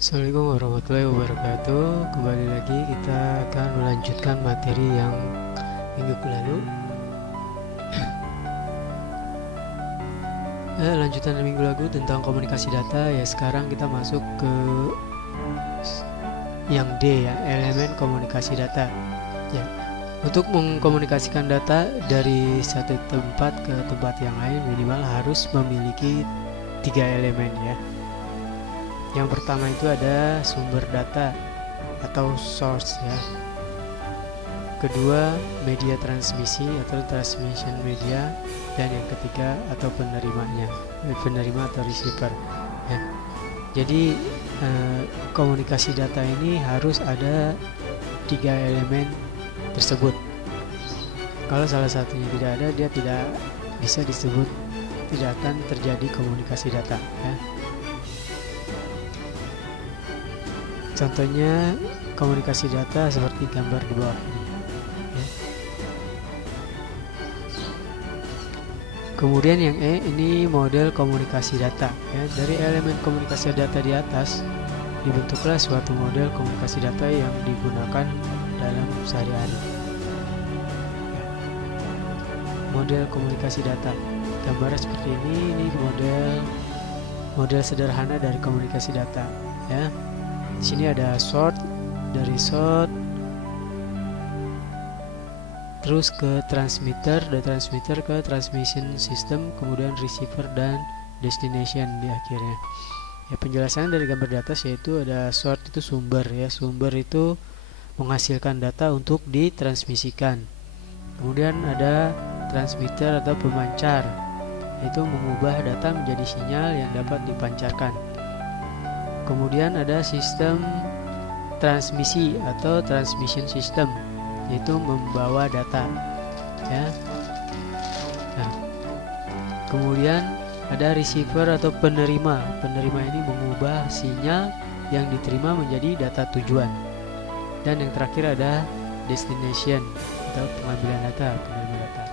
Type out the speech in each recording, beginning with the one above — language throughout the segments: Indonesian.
Assalamualaikum warahmatullahi wabarakatuh. Kembali lagi kita akan melanjutkan materi yang minggu lalu. Lanjutan minggu lalu tentang komunikasi data. Ya, sekarang kita masuk ke yang D ya, elemen komunikasi data. Ya, untuk mengkomunikasikan data dari satu tempat ke tempat yang lain minimal harus memiliki 3 elemen ya. Yang pertama itu ada sumber data atau source ya. Kedua, media transmisi atau transmission media, dan yang ketiga atau penerimanya, penerima atau receiver ya. Jadi komunikasi data ini harus ada 3 elemen tersebut. Kalau salah satunya tidak ada, dia tidak bisa disebut, tidak akan terjadi komunikasi data ya. Contohnya komunikasi data seperti gambar di bawah ini ya. Kemudian yang E ini model komunikasi data ya. Dari elemen komunikasi data di atas dibentuklah suatu model komunikasi data yang digunakan dalam sehari-hari ya. Model komunikasi data gambarnya seperti ini model sederhana dari komunikasi data ya. Di sini ada source, dari source terus ke transmitter, dari transmitter ke transmission system, kemudian receiver dan destination di akhirnya. Ya, penjelasan dari gambar di atas yaitu ada source itu sumber ya, sumber itu menghasilkan data untuk ditransmisikan. Kemudian ada transmitter atau pemancar, yaitu mengubah data menjadi sinyal yang dapat dipancarkan. Kemudian ada sistem transmisi atau transmission system, yaitu membawa data ya. Nah, kemudian ada receiver atau penerima. Penerima ini mengubah sinyal yang diterima menjadi data tujuan. Dan yang terakhir ada destination atau pengambilan data, penerima data.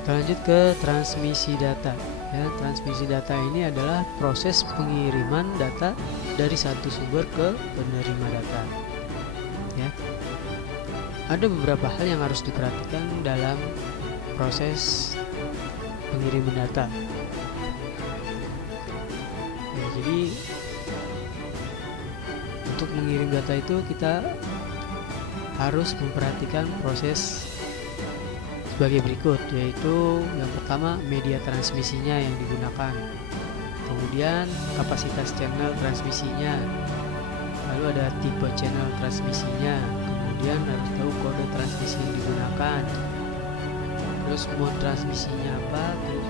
Kita lanjut ke transmisi data ya. Transmisi data ini adalah proses pengiriman data dari satu sumber ke penerima data ya. Ada beberapa hal yang harus diperhatikan dalam proses pengiriman data ya. Jadi untuk mengirim data itu kita harus memperhatikan proses sebagai berikut, yaitu yang pertama media transmisinya yang digunakan, kemudian kapasitas channel transmisinya, lalu ada tipe channel transmisinya, kemudian harus tahu kode transmisi yang digunakan, terus mode transmisinya apa, terus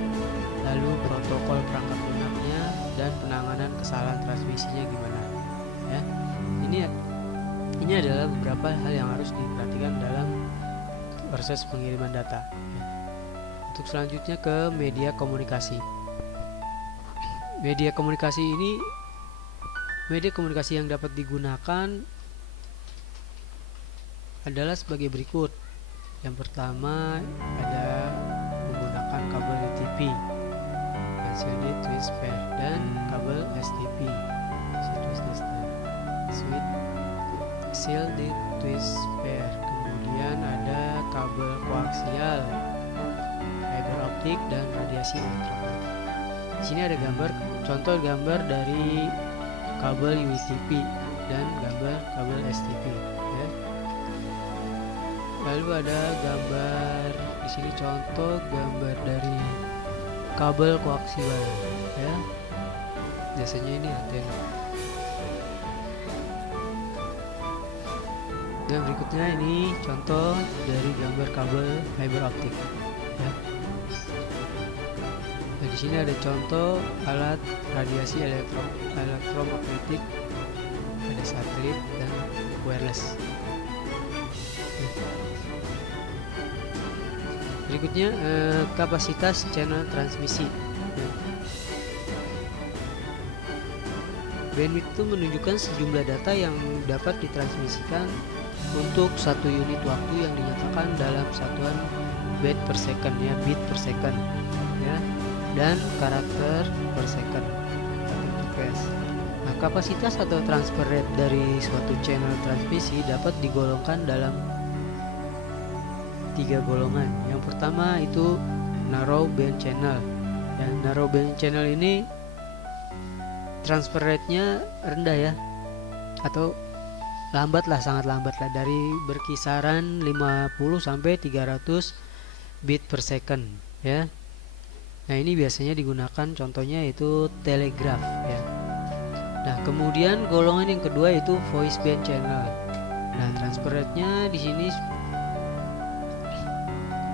lalu protokol perangkat lunaknya, dan penanganan kesalahan transmisinya gimana ya. Ini adalah beberapa hal yang harus diperhatikan dalam proses pengiriman data. Untuk selanjutnya ke media komunikasi. Media komunikasi yang dapat digunakan adalah sebagai berikut. Yang pertama ada menggunakan kabel UTP, shielded twist pair, dan kabel STP, shielded twist pair. Kemudian ada kabel koaksial, fiber optik, dan radiasi ultraviolet. Di sini ada contoh gambar dari kabel UTP dan gambar kabel STP ya. Lalu ada gambar di sini contoh gambar dari kabel koaksial ya. Biasanya ini antena. Dan berikutnya ini contoh dari gambar kabel fiber optik ya. Nah, di sini ada contoh alat radiasi elektromagnetik, ada satelit dan wireless. Berikutnya kapasitas channel transmisi ya. Bandwidth itu menunjukkan sejumlah data yang dapat ditransmisikan untuk satu unit waktu yang dinyatakan dalam satuan bit per second ya, dan karakter per second atau bps. Nah, kapasitas atau transfer rate dari suatu channel transmisi dapat digolongkan dalam 3 golongan. Yang pertama itu narrow band channel. Dan narrow band channel ini transfer rate-nya rendah ya, atau lambat lah, sangat lambat lah, dari berkisaran 50 sampai 300 bit per second ya. Nah, ini biasanya digunakan contohnya itu telegraph ya. Nah, kemudian golongan yang kedua itu voice band channel. Nah, transfer rate-nya di sini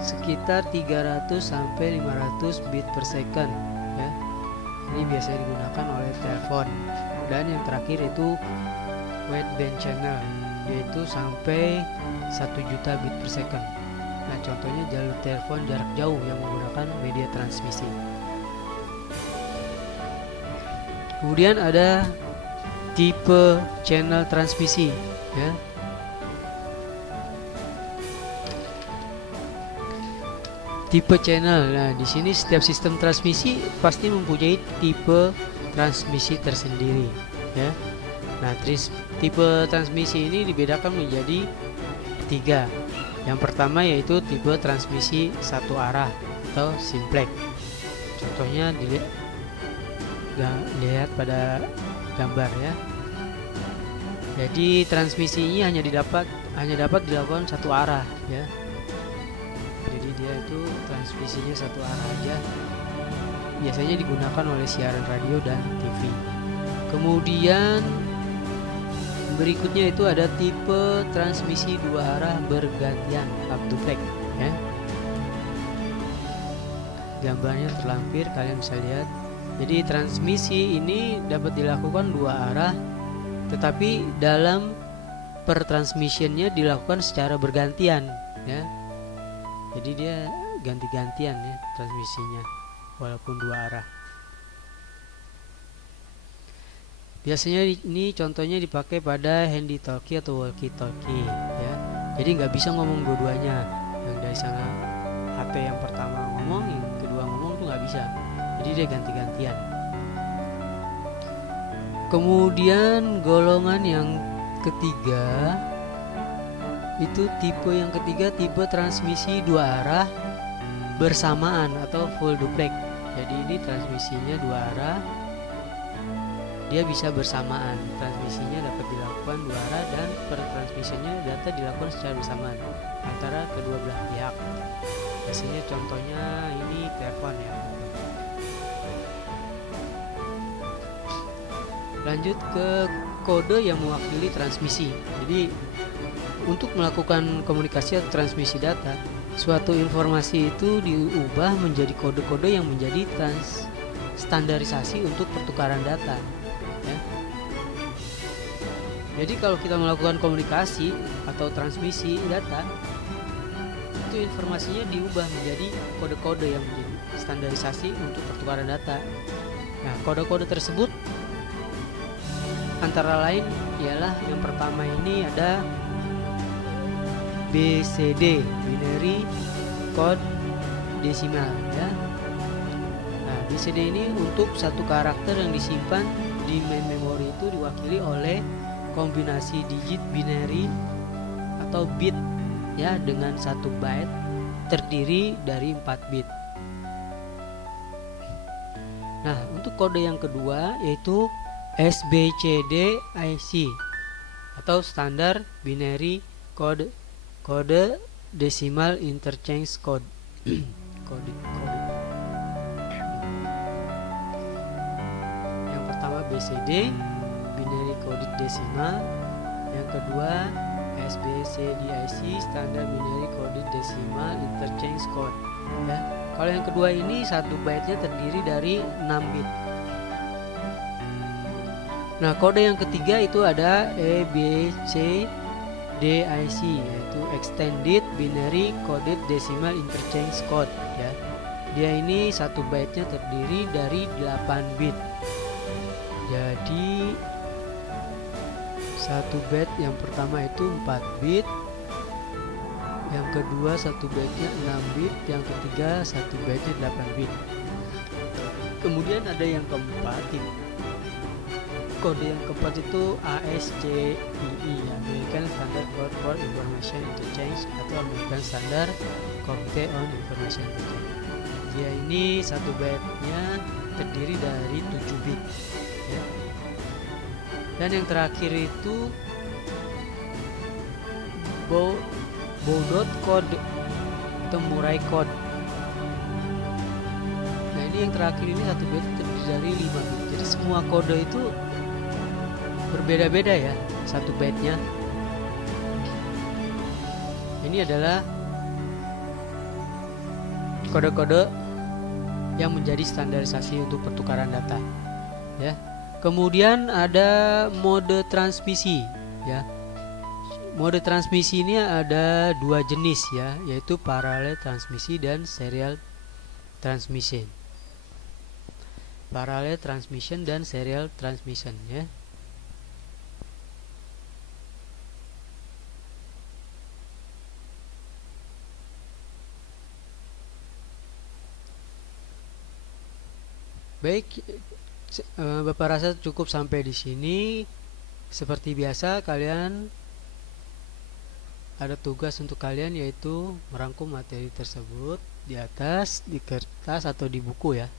sekitar 300 sampai 500 bit per second ya. Ini biasanya digunakan oleh telepon. Dan yang terakhir itu wideband channel, yaitu sampai 1 juta bit per second. Nah, contohnya jalur telepon jarak jauh yang menggunakan media transmisi. Kemudian ada tipe channel transmisi ya. Tipe channel. Nah, di sini setiap sistem transmisi pasti mempunyai tipe transmisi tersendiri ya. Nah, tipe transmisi ini dibedakan menjadi 3. Yang pertama yaitu tipe transmisi satu arah atau simplex. Contohnya dilihat pada gambar ya. Jadi transmisi ini hanya dapat dilakukan satu arah ya. Jadi dia itu transmisinya satu arah aja. Biasanya digunakan oleh siaran radio dan TV. Kemudian berikutnya itu ada tipe transmisi dua arah bergantian up duplex ya. Gambarnya terlampir, kalian bisa lihat. Jadi transmisi ini dapat dilakukan dua arah, tetapi dalam per transmissionnya dilakukan secara bergantian ya. Jadi dia ganti-gantian ya transmisinya, walaupun dua arah. Biasanya ini contohnya dipakai pada handy talkie atau walkie talkie ya. Jadi nggak bisa ngomong dua-duanya, yang dari sana HP yang pertama ngomong, yang kedua ngomong tuh nggak bisa. Jadi dia ganti-gantian. Kemudian golongan yang ketiga itu tipe transmisi dua arah bersamaan atau full duplex. Jadi ini transmisinya dua arah, dia bisa bersamaan. Transmisinya dapat dilakukan dua arah dan per transmisinya data dilakukan secara bersamaan antara kedua belah pihak. Biasanya contohnya ini telepon ya. Lanjut ke kode yang mewakili transmisi. Jadi untuk melakukan komunikasi atau transmisi data, suatu informasi itu diubah menjadi kode-kode yang menjadi standarisasi untuk pertukaran data ya. Jadi kalau kita melakukan komunikasi atau transmisi data, itu informasinya diubah menjadi kode-kode yang menjadi standarisasi untuk pertukaran data. Nah, kode-kode tersebut antara lain ialah yang pertama ini ada BCD, binary code desimal ya. Nah, BCD ini untuk satu karakter yang disimpan di main memory itu diwakili oleh kombinasi digit binary atau bit ya, dengan 1 byte terdiri dari 4 bit. Nah, untuk kode yang kedua yaitu SBCDIC atau standar binary code decimal interchange code. kode. Yang pertama BCD, binary coded decimal. Yang kedua SBCDIC, standard binary coded decimal interchange code ya. Kalau yang kedua ini 1 byte-nya terdiri dari 6 bit. Nah, kode yang ketiga itu ada EBCDIC, yaitu Extended Binary Coded Decimal Interchange Code ya. Dia ini 1 byte-nya terdiri dari 8 bit. Jadi 1 byte yang pertama itu 4 bit, yang kedua 1 byte-nya 6 bit, yang ketiga 1 byte-nya 8 bit. Kemudian ada yang keempat, kode yang keempat itu ASCII, American Standard Code for Information Interchange atau American Standard Committee on Information Interchange. Dia ini satu byte-nya terdiri dari 7 bit ya. Dan yang terakhir itu Baudot Code Temurai Code. Nah ini yang terakhir ini satu byte terdiri dari 5 bit. Jadi semua kode itu berbeda-beda ya satu byte-nya. Ini adalah kode-kode yang menjadi standarisasi untuk pertukaran data ya. Kemudian ada mode transmisi ya. Mode transmisi ini ada dua jenis ya, yaitu parallel transmisi dan serial transmission. Parallel transmission dan serial transmission ya. Baik, Bapak rasa cukup sampai di sini. Seperti biasa, kalian ada tugas untuk kalian, yaitu merangkum materi tersebut di atas, di kertas atau di buku ya.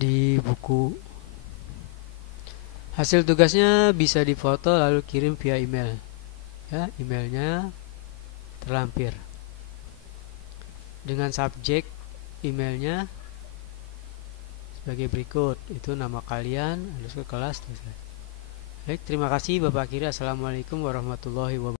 Di buku. Hasil tugasnya bisa difoto lalu kirim via email ya. Emailnya terlampir dengan subjek emailnya sebagai berikut, itu nama kalian, kelas. Baik, terima kasih Bapak Kiri. Assalamualaikum warahmatullahi wabarakatuh.